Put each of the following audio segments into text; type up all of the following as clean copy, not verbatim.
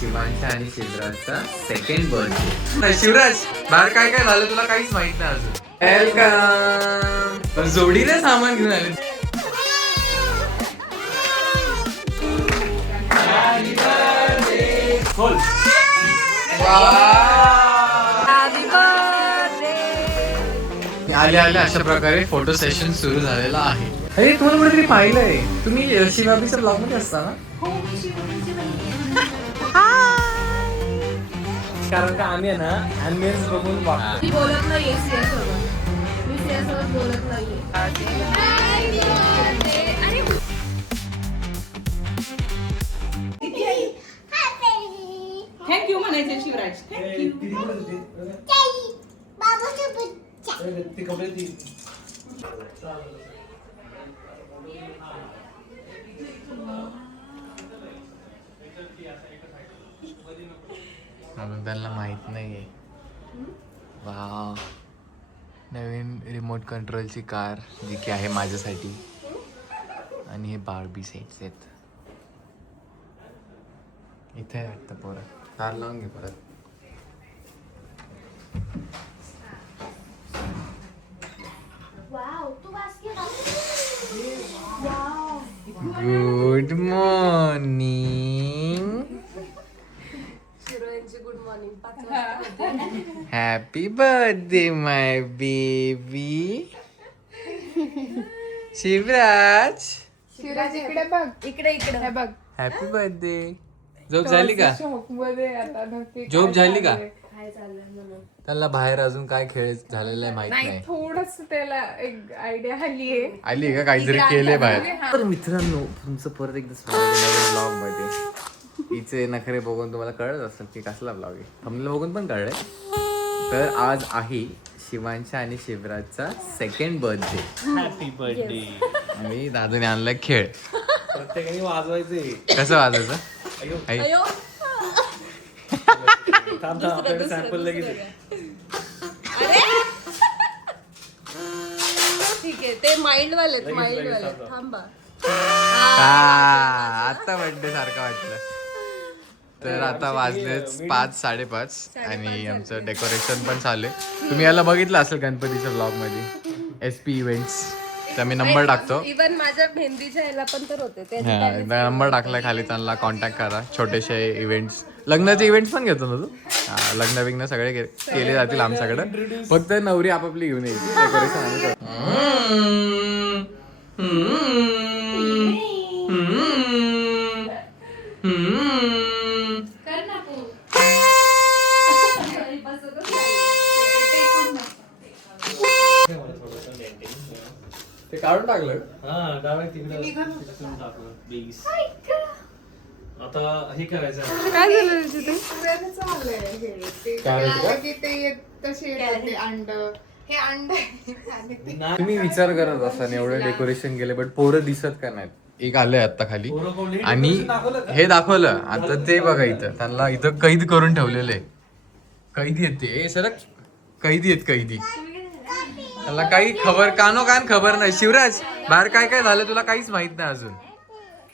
शिवांशा आणि शिवराजचा second birthday. Shivraj, बाहेर काय काय झालं तुला काहीच माहित नाही अजून. वेलकम. जोडीने सामान घेऊन आले. आले आले अशा प्रकारे फोटो सेशन सुरू झालेला आहे. अरे तुम्हाला कुठेतरी पाहिलंय, तुम्ही शिवाबीच्या ब्लॉग मध्ये असता ना? कारण का आम्ही ना अॅनिमेल्स बघून वागतो. मी बोलत नाहीये सियासोबत. मी सियासोबत बोलत नाहीये. थँक्यू म्हणायचे शिवराज. म्हणून त्यांना माहित नाहीये. वाव, नवीन रिमोट कंट्रोलची कार जी की आहे माझ्यासाठी. आणि हे बार्बी सेट्स आहेत इथे वाटतं. पोरं कार लावून घे परत. Good morning. Good morning. Happy birthday my baby Shivraj. Shivraj इकडे बघ. इकडे इकडे हे बघ. हॅपी बर्थडे. झोप झाली का? शॉक मध्ये आता नक्की झोप काय झाली का? चाललंय. काय चाललंय म्हणून. त्याला बाहेर अजून काय खेळ झालेला आहे माहित नाही नाही. थोडस त्याला एक आयडिया आलीये. आली का काहीतरी केले बाहेर. तर मित्रांनो, तुमचं परत एकदा स्वागत आहे नवीन ब्लॉग मध्ये. हिचे नखरे बघून तुम्हाला कळत असेल की कसला ब्लॉग आहे. थंबनेल बघून पण कळलंय. तर आज आहे शिवांशा आणि शिवराजचा सेकंड बर्थडे. Happy birthday. आणि दादूने आणलाय खेळ. प्रत्येकाने वाजवायचे. कसं वाजायचं? आई. अयो थांब आपल्याकडे सॅम्पल लगेच आहे. ठीक आहे, ते माइल्ड वाले थांबा. आता बर्थडे सारखं वाटलं. तर आता वाजलेच 5:30 आणि आमचं डेकोरेशन पण चालू आहे. तुम्ही याला बघितलं असेल गणपतीच्या ब्लॉग मध्ये SP इव्हेंट्स. तर मी नंबर टाकतो. इवन माझ्या मेहंदीच्या ह्याला पण तर होते. नंबर टाकलाय खाली, त्यांना कॉन्टॅक्ट करा. छोटेसे इव्हेंट्स, लग्नाचे इव्हेंट्स पण घेतो ना तू? लग्न बिग्न सगळे केले जातील आमच्याकडे. फक्त नवरी आपापली घेऊन यायची. डेकोरेशन आम्ही करतो. ते काढून टाकलं. हा डाव्या तिकडे टाकलं बेस. आता हे करायचं. काय झालं तिथे? चाललंय हे. ते Carrot का? आलं की ते तसे येतात ते अंड. हे अंड तुम्ही विचार करत असाल एवढं डेकोरेशन केलं बट पोरं दिसत का नाहीत. एक आलंय आता खाली आणि हे दाखवलं. आता ते बघा इथं त्यांना इथं कैद करून ठेवलेलं आहे. कैदी आहेत ते. सर कैदी आहेत कैदी. त्याला काही खबर कान खबर नाही. शिवराज, बाहेर काय काय झालं तुला काहीच माहित नाही अजून.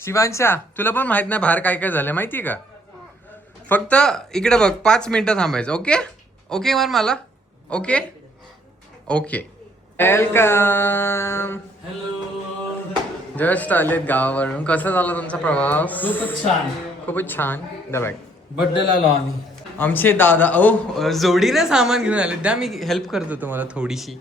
शिवांशा, तुला पण माहित नाही बाहेर काय काय झालं माहितीये का? फक्त इकडे बघ, 5 मिनिटं थांबायचं. ओके ओके मार मला. Okay okay. वेलकम. जस्ट आलेत गावावरून. कसा झाला तुमचा प्रवास? खूपच छान. खूपच छान. दबाई बर्थडेला आलो आम्ही. आमचे दादा जोडीने सामान घेऊन आले. द्या मी हेल्प करतो तुम्हाला थोडीशी.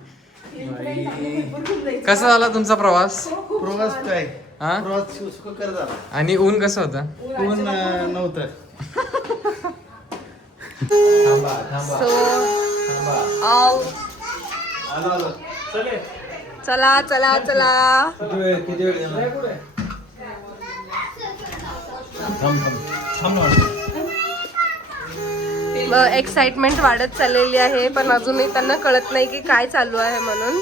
कसा झाला तुमचा प्रवास? प्रवास काय हा? प्रवास सुखकर झाला. आणि ऊन कसं होतं? ऊन नव्हतं. चला चला चला. किती वेळ एक्साइटमेंट वाढत चाललेली आहे, पण अजूनही त्यांना कळत नाही की काय चालू आहे म्हणून.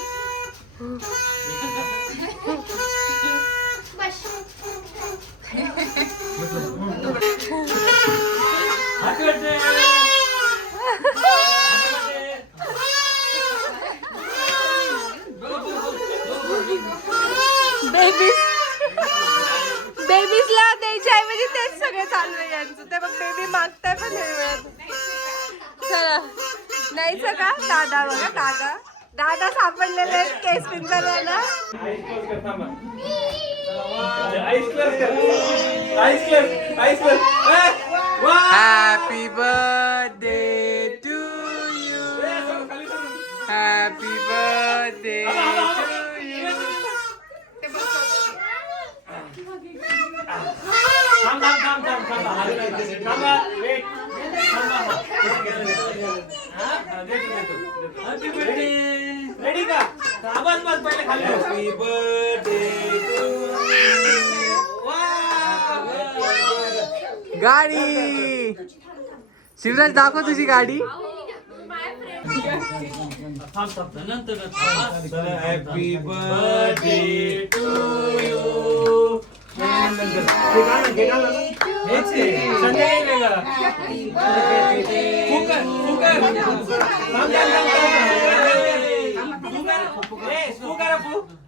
बेबीजला द्यायच्या ऐवजी तेच सगळे चालू आहे यांचं. ते बघ, बेबी माग बघताय पण नाही मिळत. चला नाहीच का दादा बघा दादा दादा सापडलेले आहेत केस पिंजरवाला. Happy birthday to you. Happy birthday to you. Ready का? आवाज बस पहिले खाली. हॅपी बर्थडे गाडी. शिवराज दाखव तुझी गाडी. Happy birthday to you.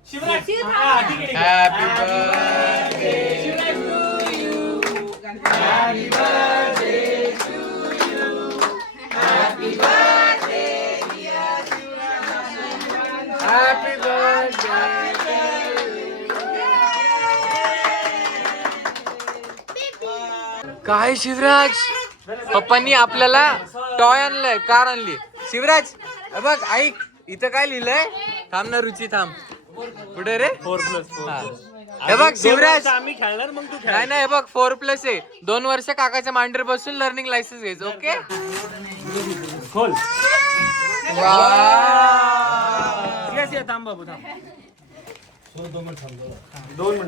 Shivraj happy birthday to you. Happy birthday to you. Happy birthday happy birthday. काय शिवराज पप्पांनी आपल्याला टॉय आणलाय कार आणली. शिवराज हे बघ ऐक इथं काय लिहिलंय. थांब ना रुची थांब. कुठे रे 4+4. हे बघ शिवराज. आम्ही खेळणार मग तू नाही नाही हे बघ 4+ आहे. 2 वर्ष काकाच्या मांडीवर बसून लर्निंग लायसन्स घ्यायचं. ओके खोल.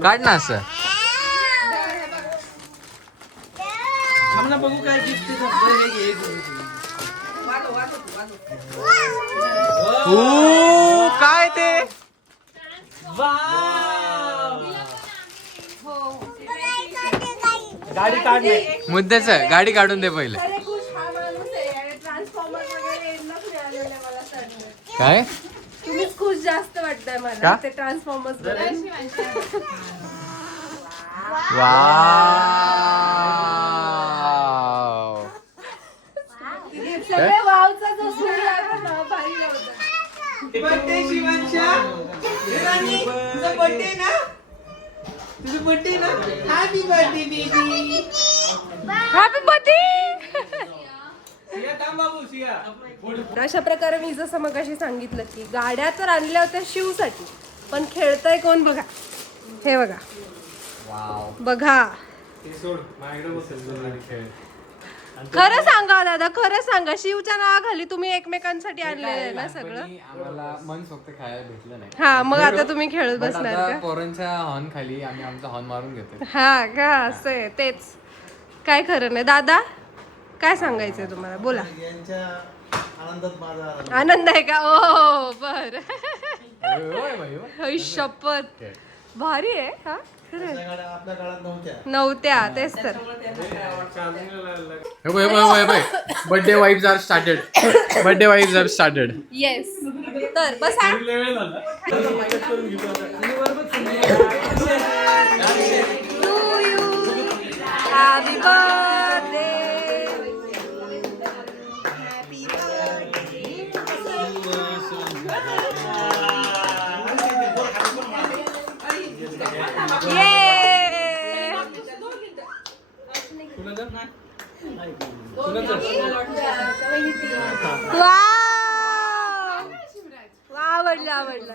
काढ ना असं. बघू काय काय ते गाडी काढली. मुद्द्याच गाडी काढून दे पहिले. काय तुम्हीच खुश जास्त वाटतंय मला का? ते ट्रान्सफॉर्मर्स वाव. सगळे वावचा जो सूर लागला ना भारी होता. बर्थडे शिवांशा. तुझा बर्थडे ना. तुझा बर्थडे ना. Happy birthday baby. Happy birthday. Siya थांब बाबू सिया. अशा प्रकारे मी जसं मगाशी सांगितलं की गाड्या तर आणल्या होत्या शिवसाठी पण खेळताय कोण बघा. हे बघा बघा. सोड माझ्याकडे बसेल खेळ. खरं सांगा दादा खरं सांगा शिवच्या नावाखाली तुम्ही एकमेकांसाठी आणलेलं आहे ना सगळं. आम्हाला मन सोक्त खायला भेटलं नाही. हा मग आता तुम्ही खेळत But बसणार आता का? पोरांच्या हॉर्न खाली आम्ही आमचा हॉर्न मारून घेतो. हा का असं आहे तेच काय खरं नाही. दादा काय सांगायचंय तुम्हाला बोला. यांच्या आनंदात माझा आनंद. आनंद आहे का? ओ बर होय बाई, होय. शपथ भारी आहे. हा खरं त्या गाड्या आपल्या काळात नव्हत्या. नव्हत्या तेच तर. Birthday vibes are started. Birthday vibes are started. Yes तर बसा. To you happy birthday. Happy आवडलं आवडलं.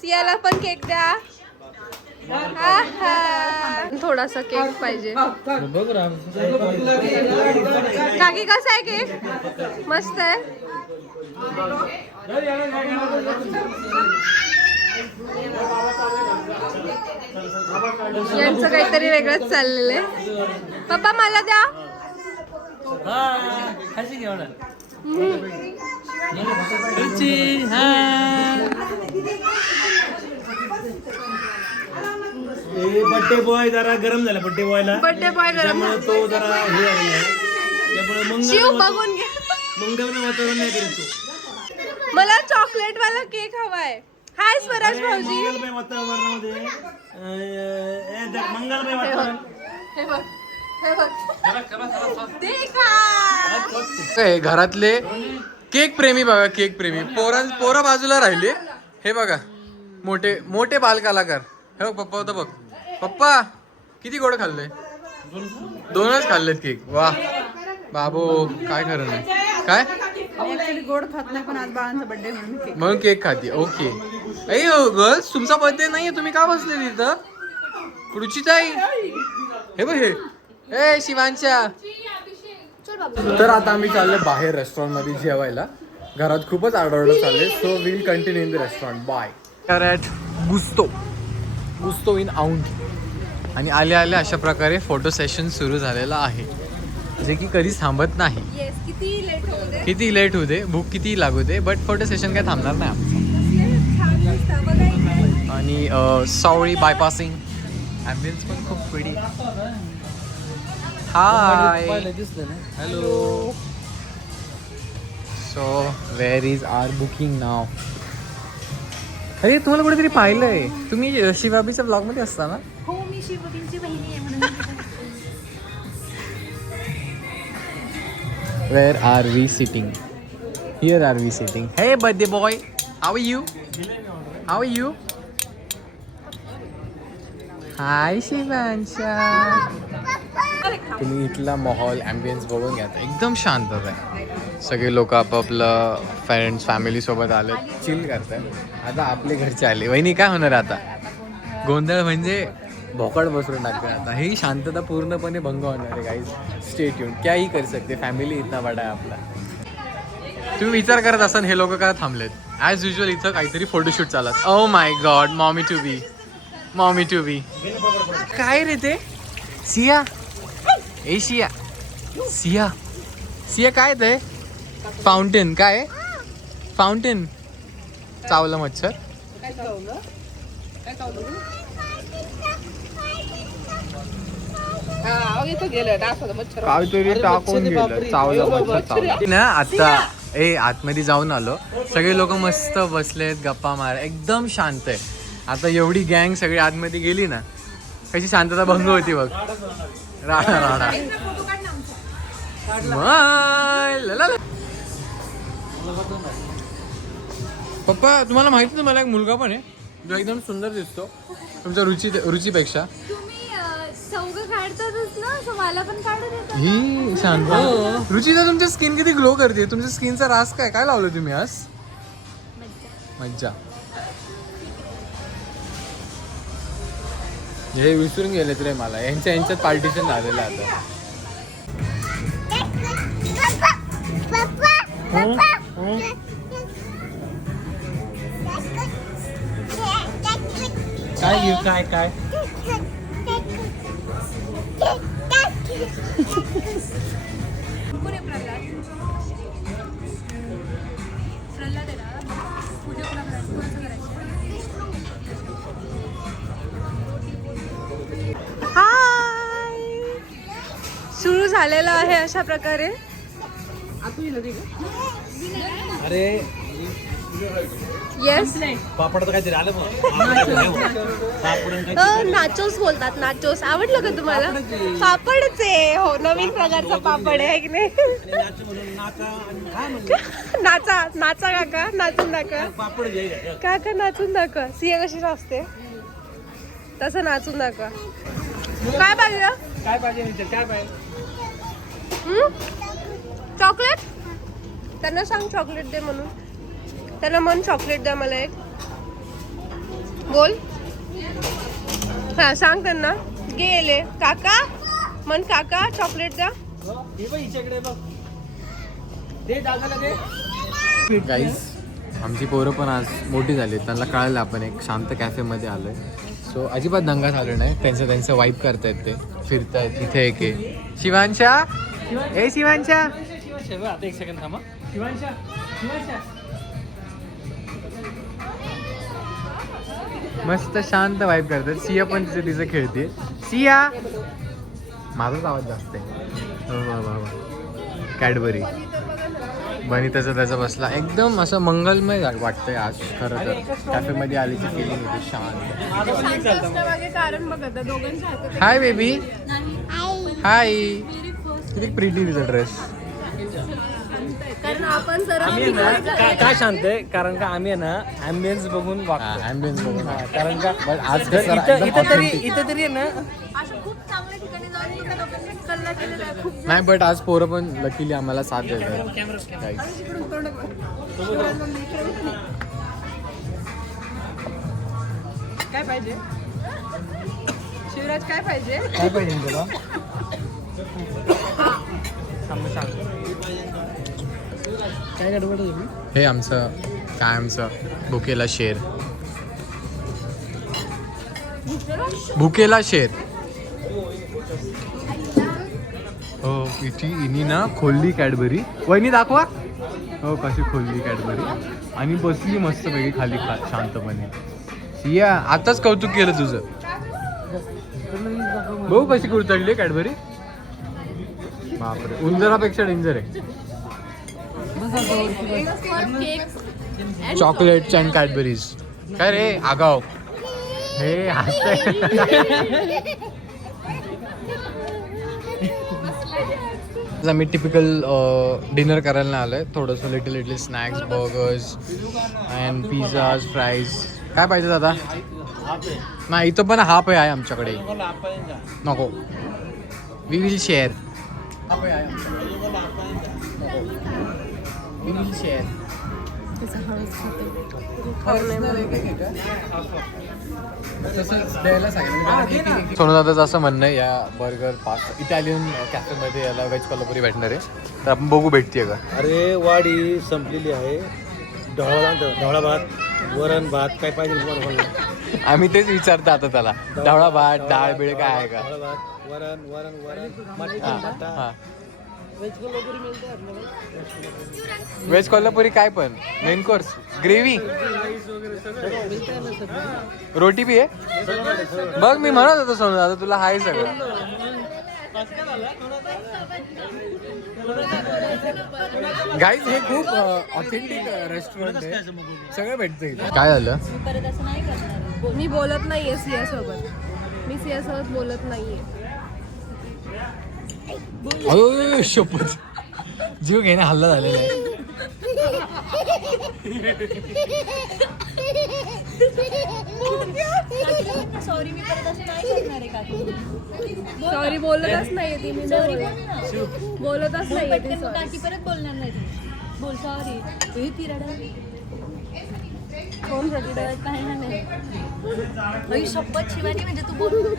सियाला पण केक द्या. थोडासा केक पाहिजे. काकी कसा आहे केक? मस्त आहे. यांचं काहीतरी वेगळंच चाललेलं आहे. पप्पा मला द्या. बर्थडे बॉय जरा गरम झाला. बर्थडे बॉयला बर्थडे बॉय गरम. त्यामुळे तो जरा हे झालेला आहे. त्यामुळे शिव बघून घ्या. मंगळवार वातावरण नाही करत तो. मला चॉकलेट वाला केक हवाय. हाय स्वराज भाऊजी. मंगलमय वातावरणामध्ये मंगलमय वातावरण. हे बघ हे बघ. देखा. काय घरातले केक प्रेमी बघा, केक प्रेमी पोरं बाजूला राहिले. हे बघा मोठे मोठे बालकलाकार. हे बघ पप्पा होता बघ. पप्पा किती गोड खाल्ले? 2च खाल्लेत केक. वा बाबू काय खरं नाही. काय गोड खात नाही पण आज बाळांचा बर्थडे म्हणून केक खाते. ओके. अय गर्ल्स तुमचा बर्थडे नाहीये, तुम्ही का बसले तिथं? रुचिताई हे बघ हे. ए शिवांच्या. तर आता आम्ही चाललो बाहेर रेस्टॉरंट मध्ये जेवायला. घरात खूपच आरडाओरडा चालले. So will continue in the restaurant. Bye. At Gusto in Aundh. आणि आल्या आल्या अशा प्रकारे फोटो सेशन सुरू झालेला आहे, जे की कधीच थांबत नाही. येस, किती लेट होऊ दे. किती लेट होऊ दे, भूक किती लागू दे, बट फोटो सेशन काय थांबणार नाही आमचं. छान दिसतं बघा इकडे. आणि सॉरी बायपासिंग. ॲम्बियन्स पण खूप pretty. Hi hello. So where is our booking नाव? अरे तुम्हाला कुठेतरी पाहिलंय. तुम्ही शिवाबीच्या ब्लॉग मध्ये असता ना? हो, मी शिवबींची बहिणी आहे म्हणून. Where are we sitting? Here are we sitting. Hey birthday boy, how are you? How are you? Hi शिवांशा. तुम्ही इथला माहोल ॲम्बियन्स बघून घ्या. एकदम शांतता आहे. सगळे लोक आपापलं फ्रेंड्स फॅमिली सोबत आले, चिल करतात. आता आपले घरचे आले. वहिनी काय होणार आता? गोंधळ म्हणजे भोकाड बसवून टाकते. आता ही शांतता पूर्णपणे भंग होणार आहे गाईज. Stay tune. क्याही करू शकते, फॅमिली इतना बडा आहे आपला. तुम्ही विचार करत असाल हे लोक काय थांबलेत. ॲज युजल इथं काहीतरी फोटोशूट चालत. Oh my god, mommy to be. काय रे ते? सिया एशिया. सिया काय ते? फाउंटेन. काय फाउंटेन? चावलं मच्छर. काहीतरी टाकून गेलं. चावलं मच्छर चावलं ना. आता आतमध्ये जाऊन आलो. सगळे लोक मस्त बसलेत, गप्पा मार. एकदम शांत आहे. आता एवढी गँग सगळी आतमध्ये गेली ना, कशी शांतता भंग होती बघ. राडा राडा. पप्पा तुम्हाला माहिती ना मला एक मुलगा पण आहे जो एकदम सुंदर दिसतो तुमच्या रुचीपेक्षा. मला पण काढून देतात. ही शांत. रुचिता तुमची स्किन किती ग्लो करते. तुमच्या स्किनचा रास काय काय लावलं तुम्ही आज? मज्जा. हे विसरून गेलेत रे मला. यांच्यात पार्टिशन झालेलं आता. काय घेऊ? काय काय हाय. सुरू झालेलं आहे अशा प्रकारे. अरे येस, पापड तर काहीतरी आलं नाचोस बोलतात. नाचोस आवडलं का तुम्हाला? पापडच आहे. हो, नवीन प्रकारचा पापड आहे की नाही? नाचा नाचा काका, नाचून दाखवा. काका नाचून दाखवा. सिया कशी नाचते तसं नाचून दाखवा. काय पाहिजे? काय पाहिजे? काय पाहिजे? चॉकलेट. त्यांना सांग चॉकलेट दे म्हणून. त्याला मन चॉकलेट द्या मला एक. बोल. हा सांग त्यांना. गेले काका मन. काका चॉकलेट द्या. गाईज आमची पोरं पण आज मोठी झाली. त्यांना कळालं आपण एक शांत कॅफेमध्ये आलोय. सो अजिबात दंगा चालू नाही. त्यांचं वाईप करतायत, ते फिरतायत. इथे एक आहे शिवांशा. ए शिवांशा. आता एक सेकंड थांबा. शिवांशा. मस्त शांत वाईप करतात. सिया पण तिचं खेळते. सिया. माझाच आवाज जास्त आहे. कॅडबरी. बनी त्याचा बसला. एकदम असं मंगलमय वाटतंय आज खरं तर. कॅफेमध्ये आलीची फिलिंग येते शांत. कारण बघ आता दोघांच्या हातात. Hi baby. हाय किती प्रिटी तिचा ड्रेस. कारण आपण जरा आम्ही आहे ना काय शांत आहे कारण का आम्ही आहे ना ॲम्बियन्स बघून वागतो. ॲम्बियन्स बघून कारण का आज तर कसं इथं तरी आहे ना असं खूप चांगल्या ठिकाणी जाऊन इथं लोकांनी कल्ला केलेला आहे खूप. नाही बट आज पोरं पण लकीली आम्हाला साथ देतात. काय पाहिजे शिवराज काय पाहिजे काय पाहिजे तुला. हे आमचं काय आमचं भुकेला शेर. भुकेला शेर. हो इथे इनी ना खोलली कॅडबरी. वहिनी दाखवा. हो कशी खोलली कॅडबरी आणि बसली मस्त पैकी खाली शांतपणे. सिया आताच कौतुक केलं तुझं. भाऊ कशी कुरतडली कॅडबरी. बापरे उंदरापेक्षा डेंजर आहे. Chocolates and Cadbury's. काय रे आगाव हे आम्ही टिपिकल डिनर करायला आलोय. थोडंसं little snacks burgers and pizzas fries. काय पाहिजे दादा. नाही इथं पण हाफ आहे आमच्याकडे. नको we will share. We will share. Sonu दादाचं असं म्हणणं आहे या बर्गर पास्ता इटालियन कॅफेमध्ये याला व्हेज कोल्हापुरी भेटणार आहे. तर आपण बघू भेटते का. अरे वाडी संपलेली आहे. ढवळा भात वरण भात काय पाहिजे तुम्हाला. आम्ही तेच विचारतो आता त्याला. ढवळा भात डाळ बिळ काय आहे का. ढवळा भात वरण वरण वरण हा. व्हेज कोल्हापुरी काय पण मेन कोर्स ग्रेव्ही रोटी बी आहे. बघ मी म्हणत होतो सोनू दादा तुला हाय सगळं. गाईज हे खूप ऑथेंटिक रेस्टॉरंट आहे. सगळं भेटतं इथे. काय झालं. मी बोलत नाहीये सिया सोबत. मी सिया सोबत बोलत नाहीये. अयो शपथ जीव घेणे हल्ला झालेला आहे. सॉरी मी परत असं नाही करणार आहे काकी. सॉरी बोलतच नाहीये ती. मी सॉरी नाही बोल ना. बोलतच बोल नाहीये ती. पटकन, मग sorry. काकी परत बोलणार नाही ती. बोल सॉरी. ती रडायली. कोण रडतंय? डोळ्यात पाहिलं नाही. अई शपथ शिवानी म्हणजे तू बोल म्हणून.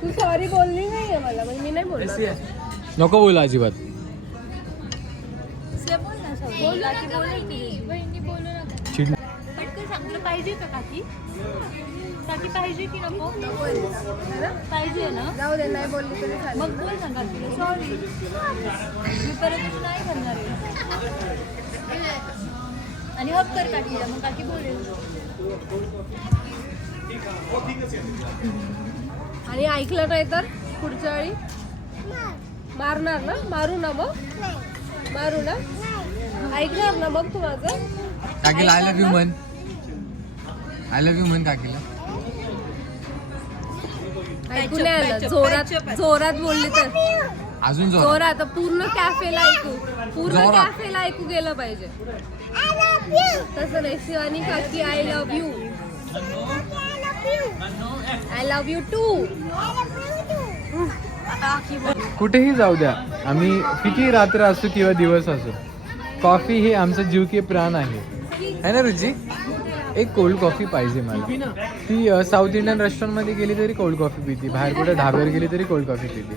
तू सॉरी बोलली नाहीये मला. मग मी नाही बोलणार. नको बोला अजिबात. सिया बोल ना सॉरी. बोल काकी बोल की. वहिनी बोलू नका. चिड पटकन सांग तुला पाहिजे का काकी. काकी पाहिजे की नको. पाहिजे ना. जाऊ दे नाही बोलली तरी चालेल. मग बोल ना काकीला सॉरी. मी परत असं नाही करणार आहे. आणि हक कर काकीला मग काकी बोलेल. आणि ऐकलं नाही तर पुढच्या वेळी मारणार ना. मारू ना मग. मारू ना. ऐकणार ना मग तू माझं. काकीला आय लव्ह यू म्हण. आय लव्ह यू म्हण काकीला. ऐकू नाही आलं. जोरात बोलली तर अजून जोर. जोरात पूर्ण कॅफेला ऐकू. पूर्ण जोरात. कॅफेला ऐकू गेलं पाहिजे. तसं नाही. शिवानी काकी I love you. I love you too. कुठेही जाऊ द्या आम्ही किती रात्र असो किंवा दिवस असो कॉफी हे आमचा जीव के प्राण आहे ना रुची. एक कोल्ड कॉफी पाहिजे मला. ती साऊथ इंडियन रेस्टॉरंटमध्ये गेली तरी कोल्ड कॉफी पिती. बाहेर कुठे ढाब्यावर गेली तरी कोल्ड कॉफी पिते.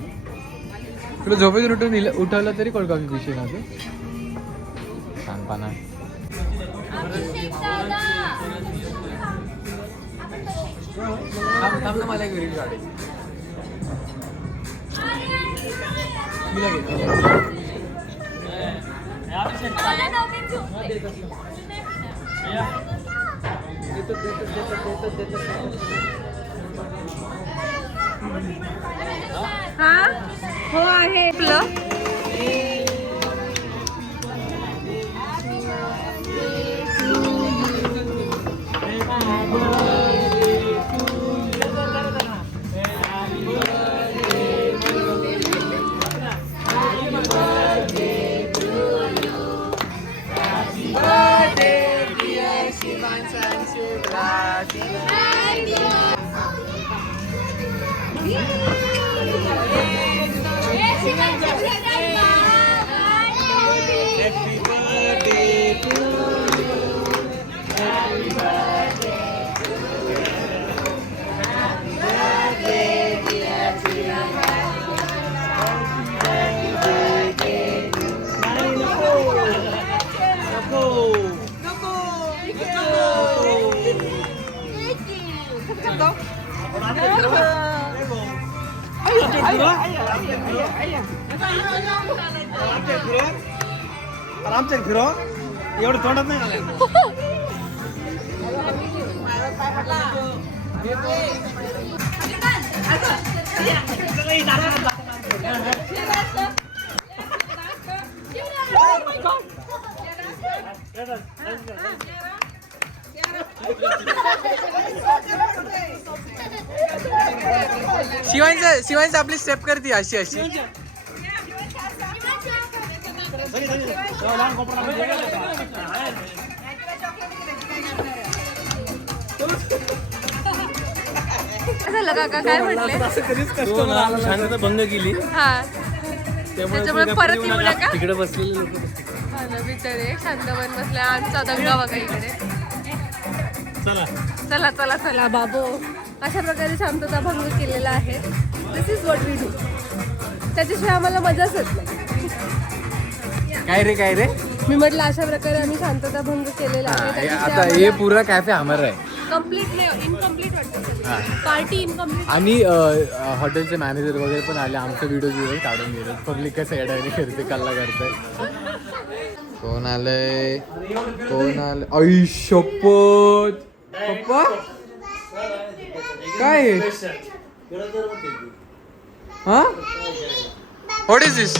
तुला झोपेत उठवलं तरी कोल्ड कॉफी पिशील ना तू. सांगताना मला एक वेगळी गाडी. हा हो आहे आपलं. आमच्या फिरो एवढं तोंडात नाही आलं. शिवांची आपली स्टेप करते अशी अशी. झालं काका काय म्हटले? शांतता भंग केली हा त्याच्यामुळे परत येऊ नका. तिकडे बसलेली लोक हा ना, बिचारे शांत बन बसल्या. आमचा दंगा बघा इकडे. चला चला चला चला बाबो. अशा प्रकारे शांतता भंग केलेला आहे. दिस इज व्हॉट वी डू. त्याच्याशिवाय आम्हाला मजाच येत नाही. काय रे मी म्हटलं अशा प्रकारे आम्ही शांतता भंग केलेला आहे. आता हे पुरा कॅफे हमारा आहे. कम्प्लीट नाही, इनकम्प्लीट वाटतं. हा. Party incomplete. आणि हॉटेलचे मॅनेजर वगैरे पण आले. आमचं व्हिडिओ काढून गेले. पब्लिक कसं एडायने करते, कल्ला करताय. कोण आलंय आई शपथ. पप्पा काय हा? What is this?